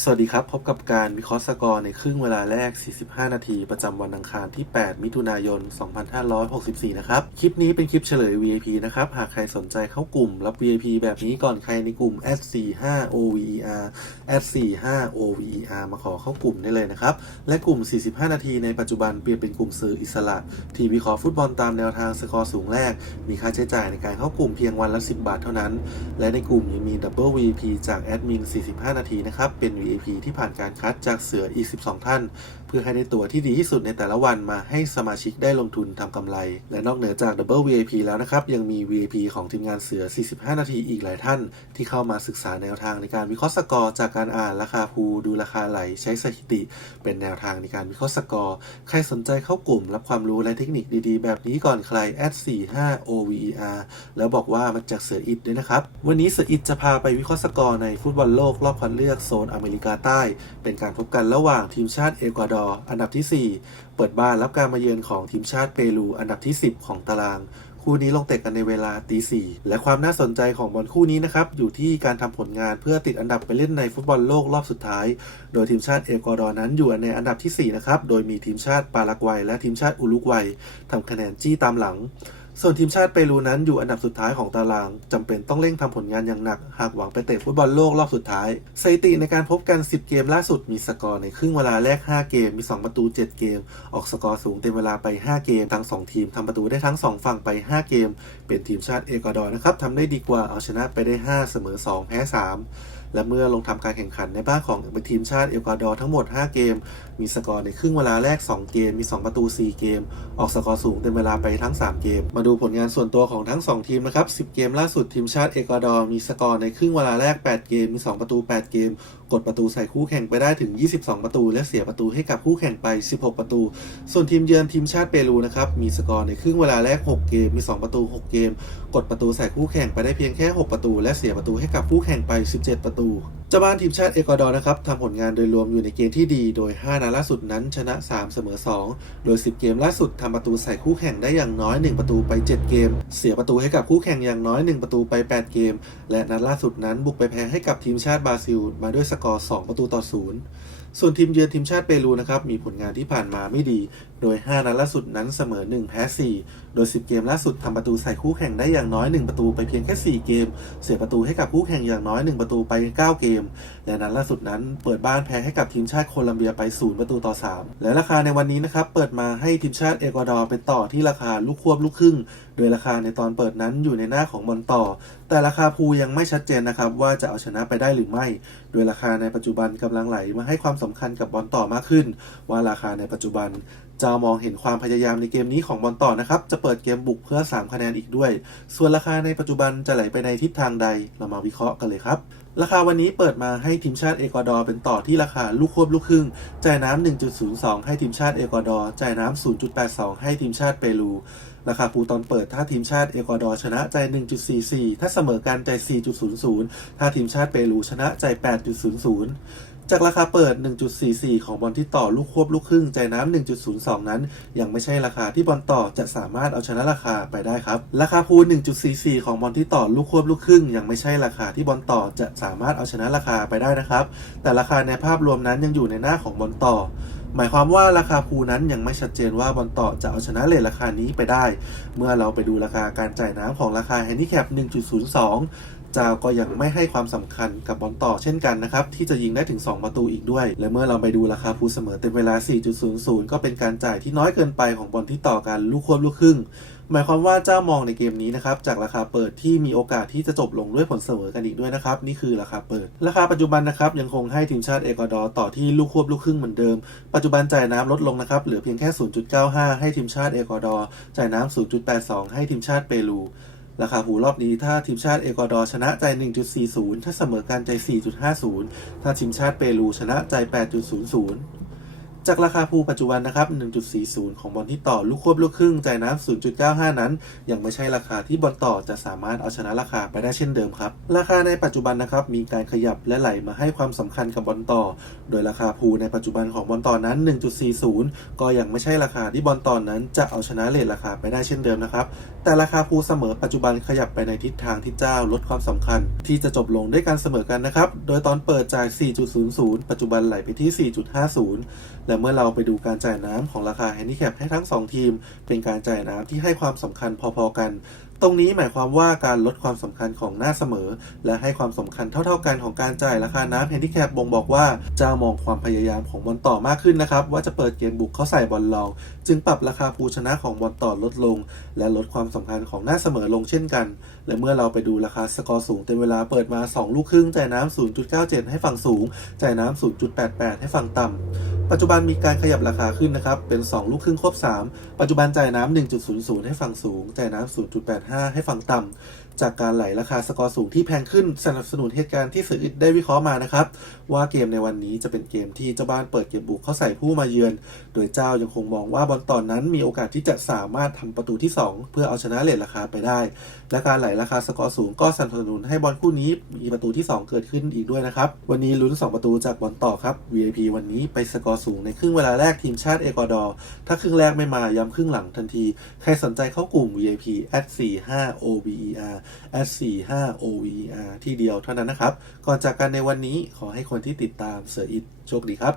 สวัสดีครับ พบกับการวิเคราะห์สกอร์ในครึ่งเวลาแรก 45 นาที ประจำวันอังคารที่ 8 มิถุนายน 2564 นะครับ คลิปนี้เป็นคลิปเฉลย VIP นะครับ หากใครสนใจเข้ากลุ่มรับ VIP แบบนี้ก่อนใครในกลุ่ม S45OVER S45OVER มาขอเข้ากลุ่มได้เลยนะครับ และกลุ่ม 45 นาทีในปัจจุบันเปลี่ยนเป็นกลุ่มสื่ออิสระ ที่วิเคราะห์ฟุตบอลตามแนวทางสกอร์สูงแรก มีค่าใช้จ่ายในการเข้ากลุ่มเพียงวันละ 10 บาทเท่านั้น และในกลุ่มยังมีดับเบิล VIP จากแอดมิน 45 นาทีนะครับเป็น VIP ที่ผ่านการคัดจากเสืออีก 12 ท่าน พื่อให้ได้ตัวที่ดีที่สุดในแต่ละวันมาให้สมาชิกได้ลงทุนทำกำไร และนอกเหนือจาก Double VIP แล้วนะครับ ยังมี VIP ของทีมงานเสือ 45 นาทีอีกหลายท่าน ที่เข้ามาศึกษาแนวทางในการวิเคราะห์สกอร์จากการอ่านราคาภูดูราคาไหลใช้สถิติ เป็นแนวทางในการวิเคราะห์สกอร์ ใครสนใจเข้ากลุ่มรับความรู้และเทคนิคดีๆ แบบนี้ก่อนใคร @45 OVER แล้วบอกว่ามาจากเสืออิดด้วยนะครับ วันนี้เสืออิดจะพาไปวิเคราะห์สกอร์ในฟุตบอลโลกรอบคัดเลือกโซนอเมริกาใต้ เป็นการพบกันระหว่างทีมชาติเอกวาดอร์อันดับที่ 4 เปิดบ้านรับการมาเยือนของทีมชาติเปรูอันดับที่ 10 ของตาราง คู่นี้ลงเตะกันในเวลาตีสี่และความน่าสนใจของบอลคู่นี้นะครับ อยู่ที่การทำผลงานเพื่อติดอันดับไปเล่นในฟุตบอลโลกรอบสุดท้าย โดยทีมชาติเอกวาดอร์นั้นอยู่ในอันดับที่4นะครับโดยมีทีมชาติปารากวัย และทีมชาติอุรุกวัยทำคะแนนจี้ตามหลัง ส่วนทีมชาติเปรูนั้นอยู่อันดับสุดท้ายของตารางจำเป็นต้องเร่งทำผลงานอย่างหนัก หากหวังไปเตะฟุตบอลโลกรอบสุดท้าย สถิติในการพบกัน 10 เกมล่าสุดมีสกอร์ในครึ่งเวลาแรก 5 เกม มี 2 ประตู 7 เกม ออกสกอร์สูงเต็มเวลาไป 5 เกม ทั้ง 2 ทีมทำประตูได้ทั้ง 2 ฝั่งไป 5 เกม เป็นทีมชาติเอกวาดอร์นะครับทำได้ดีกว่าเอาชนะไปได้ 5 เสมอ 2 แพ้ 3และเมื่อลงทำการแข่งขันในบ้านของทีมชาติเอกวาดอร์ทั้งหมด 5 เกม มีสกอร์ในครึ่งเวลาแรก 2 เกม มี 2 ประตู 4 เกม ออกสกอร์สูงเต็มเวลาไปทั้ง 3 เกม มาดูผลงานส่วนตัวของทั้ง 2 ทีมนะครับ 10 เกมล่าสุดทีมชาติเอกวาดอร์มีสกอร์ในครึ่งเวลาแรก 8 เกม มี 2 ประตู 8 เกม กดประตูใส่คู่แข่งไปได้ถึง 22 ประตู และเสียประตูให้กับคู่แข่งไป 16 ประตู ส่วนทีมเยือนทีมชาติเปรูนะครับ มีสกอร์ในครึ่งเวลาแรก 6 เกม มี 2 ประตู 6 เกม กดประตูใส่คู่แข่งไปได้เพียงแค่ 6 ประตู และเสียประตูให้กับคู่แข่งไป 17 ประตู เจ้าบ้านทีมชาติเอกวาดอร์นะครับทำผลงานโดยรวมอยู่ในเกณฑ์ที่ดี โดย 5 นัดล่าสุดนั้นชนะ 3 เสมอ 2 โดย 10 เกมล่าสุดทำประตูใส่คู่แข่งได้อย่างน้อย 1 ประตูไป 7 เกม เสียประตูให้กับคู่แข่งอย่างน้อย 1 ประตูไป 8 เกม และนัดล่าสุดนั้นบุกไปแพ้ให้กับทีมชาติบราซิล มาด้วยสกอร์ 2 ประตูต่อ 0 ส่วนทีมเยือนทีมชาติเปรูนะครับมีผลงานที่ผ่านมาไม่ดี โดย 5 นัดล่าสุดนั้นเสมอ 1 แพ้ 4 โดย 10 เกมล่าสุดทำประตูใส่คู่แข่งได้อย่างน้อย 1 ประตูไปเพียงแค่ 4 เกม เสียประตูให้กับคู่แข่งอย่างน้อย 1 ประตูไป 9 เกม และนัดล่าสุดนั้นเปิดบ้านแพ้ให้กับทีมชาติโคลัมเบียไป 0 ประตูต่อ 3 และราคาในวันนี้นะครับเปิดมาให้ทีมชาติเอกวาดอร์เป็นต่อที่ราคาลูกควบลูกครึ่งโดยราคาในตอนเปิดนั้นอยู่ในหน้าของบอลต่อ แต่ราคาพูยังไม่ชัดเจนนะครับ ว่าจะเอาชนะไปได้หรือไม่ โดยราคาในปัจจุบันกำลังไหลมาให้ความสำคัญกับบอลต่อมากขึ้น ว่าราคาในปัจจุบัน จะมองเห็นความพยายามในเกมนี้ของบอลต่อนะครับ จะเปิดเกมบุกเพื่อ 3 คะแนนอีกด้วย ส่วนราคาในปัจจุบันจะไหลไปในทิศทางใด เรามาวิเคราะห์กันเลยครับ ราคาวันนี้เปิดมาให้ทีมชาติเอกวาดอร์เป็นต่อที่ราคาลูกควบลูกครึ่ง จ่ายน้ำ1.02 ให้ทีมชาติเอกวาดอร์ จ่ายน้ำ0.82 ให้ทีมชาติเปรู ราคาปูตอนเปิดถ้าทีมชาติเอกวาดอร์ชนะใจ 1.44 ถ้าเสมอกันใจ 4.00 ถ้าทีมชาติเปรูชนะใจ 8.00 จากราคาเปิด 1.44 ของบอลที่ต่อลูกควบลูกครึ่งใจน้ำ1.02 นั้น ยังไม่ใช่ราคาที่บอลต่อจะสามารถเอาชนะราคาไปได้ครับ ราคาพู1.44 ของบอลที่ต่อลูกควบลูกครึ่ง ยังไม่ใช่ราคาที่บอลต่อจะสามารถเอาชนะราคาไปได้นะครับ แต่ราคาในภาพรวมนั้นยังอยู่ในหน้าของบอลต่อหมายความว่าราคาภูนั้นยังไม่ชัดเจนว่าบอลต่อจะเอาชนะเลทราคานี้ไปได้ เมื่อเราไปดูราคาการจ่ายน้ำของราคาแฮนดิแคป1.02 เจ้าก็ยังไม่ให้ความสำคัญกับบอลต่อเช่นกันนะครับ ที่จะยิงได้ถึง 2 ประตูอีกด้วย และเมื่อเราไปดูราคาภูเสมอเต็มเวลา 4.00 ก็เป็นการจ่ายที่น้อยเกินไปของบอลที่ต่อกันลูกควบลูกครึ่งหมายความว่าเจ้ามองในเกมนี้นะครับ จากราคาเปิดที่มีโอกาสที่จะจบลงด้วยผลเสมอกันอีกด้วยนะครับ นี่คือราคาเปิด ราคาปัจจุบันนะครับ ยังคงให้ทีมชาติเอกวาดอร์ต่อที่ลูกควบลูกครึ่งเหมือนเดิม ปัจจุบันจ่ายน้ำลดลงนะครับ เหลือเพียงแค่ 0.95 ให้ทีมชาติเอกวาดอร์จ่ายน้ำ0.82 ให้ทีมชาติเปรู ราคาหูรอบนี้ถ้าทีมชาติเอกวาดอร์ชนะใจ 1.40 ถ้าเสมอกันใจ 4.50 ถ้าทีมชาติเปรูชนะใจ 8.00 จากราคาพูปัจจุบันนะครับ 1.40 ของบอลที่ต่อลูกควบลูกครึ่งจ่ายน้ำ0.95 นั้น ยังไม่ใช่ราคาที่บอลต่อจะสามารถเอาชนะราคาไปได้เช่นเดิมครับ ราคาในปัจจุบันนะครับ มีการขยับและไหลมาให้ความสำคัญกับบอลต่อ โดยราคาพูในปัจจุบันของบอลต่อนั้น 1.40 ก็ยังไม่ใช่ราคาที่บอลต่อนั้น จะเอาชนะเลทราคาไปได้เช่นเดิมนะครับ แต่ราคาพูเสมอปัจจุบันขยับไปในทิศทางที่เจ้าลดความสำคัญ ที่จะจบลงด้วยการเสมอกันนะครับ โดยตอนเปิดจ่าย 4.00 ปัจจุบันไหลไปที่ 4.50และเมื่อเราไปดูการจ่ายน้ำของราคาแฮนดิแคปให้ทั้ง 2 ทีม เป็นการจ่ายน้ำที่ให้ความสำคัญพอๆกัน ตรงนี้หมายความว่าการลดความสำคัญของหน้าเสมอ และให้ความสำคัญเท่าๆกันของการจ่ายราคาน้ำแฮนดิแคปบ่งบอกว่าจ้ามองความพยายามของบอลต่อมากขึ้นนะครับ ว่าจะเปิดเกมบุกเข้าใส่บอลลอง จึงปรับราคาผู้ชนะของบอลต่อลดลง และลดความสำคัญของหน้าเสมอลงเช่นกัน และเมื่อเราไปดูราคาสกอร์สูงเต็มเวลาเปิดมา 2 ลูกครึ่งจ่ายน้ำ0.97 ให้ฝั่งสูงจ่ายน้ำ0.88 ให้ฝั่งต่ำ ปัจจุบันมีการขยับราคาขึ้นนะครับ เป็น 2 ลูกครึ่งควบ 3 ปัจจุบันจ่ายน้ำ1.00 ให้ฝั่งสูง จ่ายน้ำ0.85 ให้ฝั่งต่ำจากการไหลราคาสกอร์สูงที่แพงขึ้นสนับสนุนเหตุการณ์ที่สื่อได้วิเคราะห์มานะครับ ว่าเกมในวันนี้จะเป็นเกมที่เจ้าบ้านเปิดเกมบุกเข้าใส่ผู้มาเยือน โดยเจ้ายังคงมองว่าบอลตอนนั้นมีโอกาสที่จะสามารถทำประตูที่ 2 เพื่อเอาชนะเลทราคาไปได้ และการไหลราคาสกอร์สูงก็สนับสนุนให้บอลคู่นี้มีประตูที่ 2 เกิดขึ้นอีกด้วยนะครับวันนี้ลุ้น 2 ประตูจากบอลต่อครับ VIP วันนี้ไปสกอร์สูงในครึ่งเวลาแรกทีมชาติเอกวาดอร์ถ้าครึ่งแรกไม่มาย้ำครึ่งหลังทันที ใครสนใจเข้ากลุ่ม VIP at 45 OBER S45OVR ที่เดียวเท่านั้นนะครับ ก่อนจากกันในวันนี้ขอให้คนที่ติดตามเสืออิดโชคดีครับ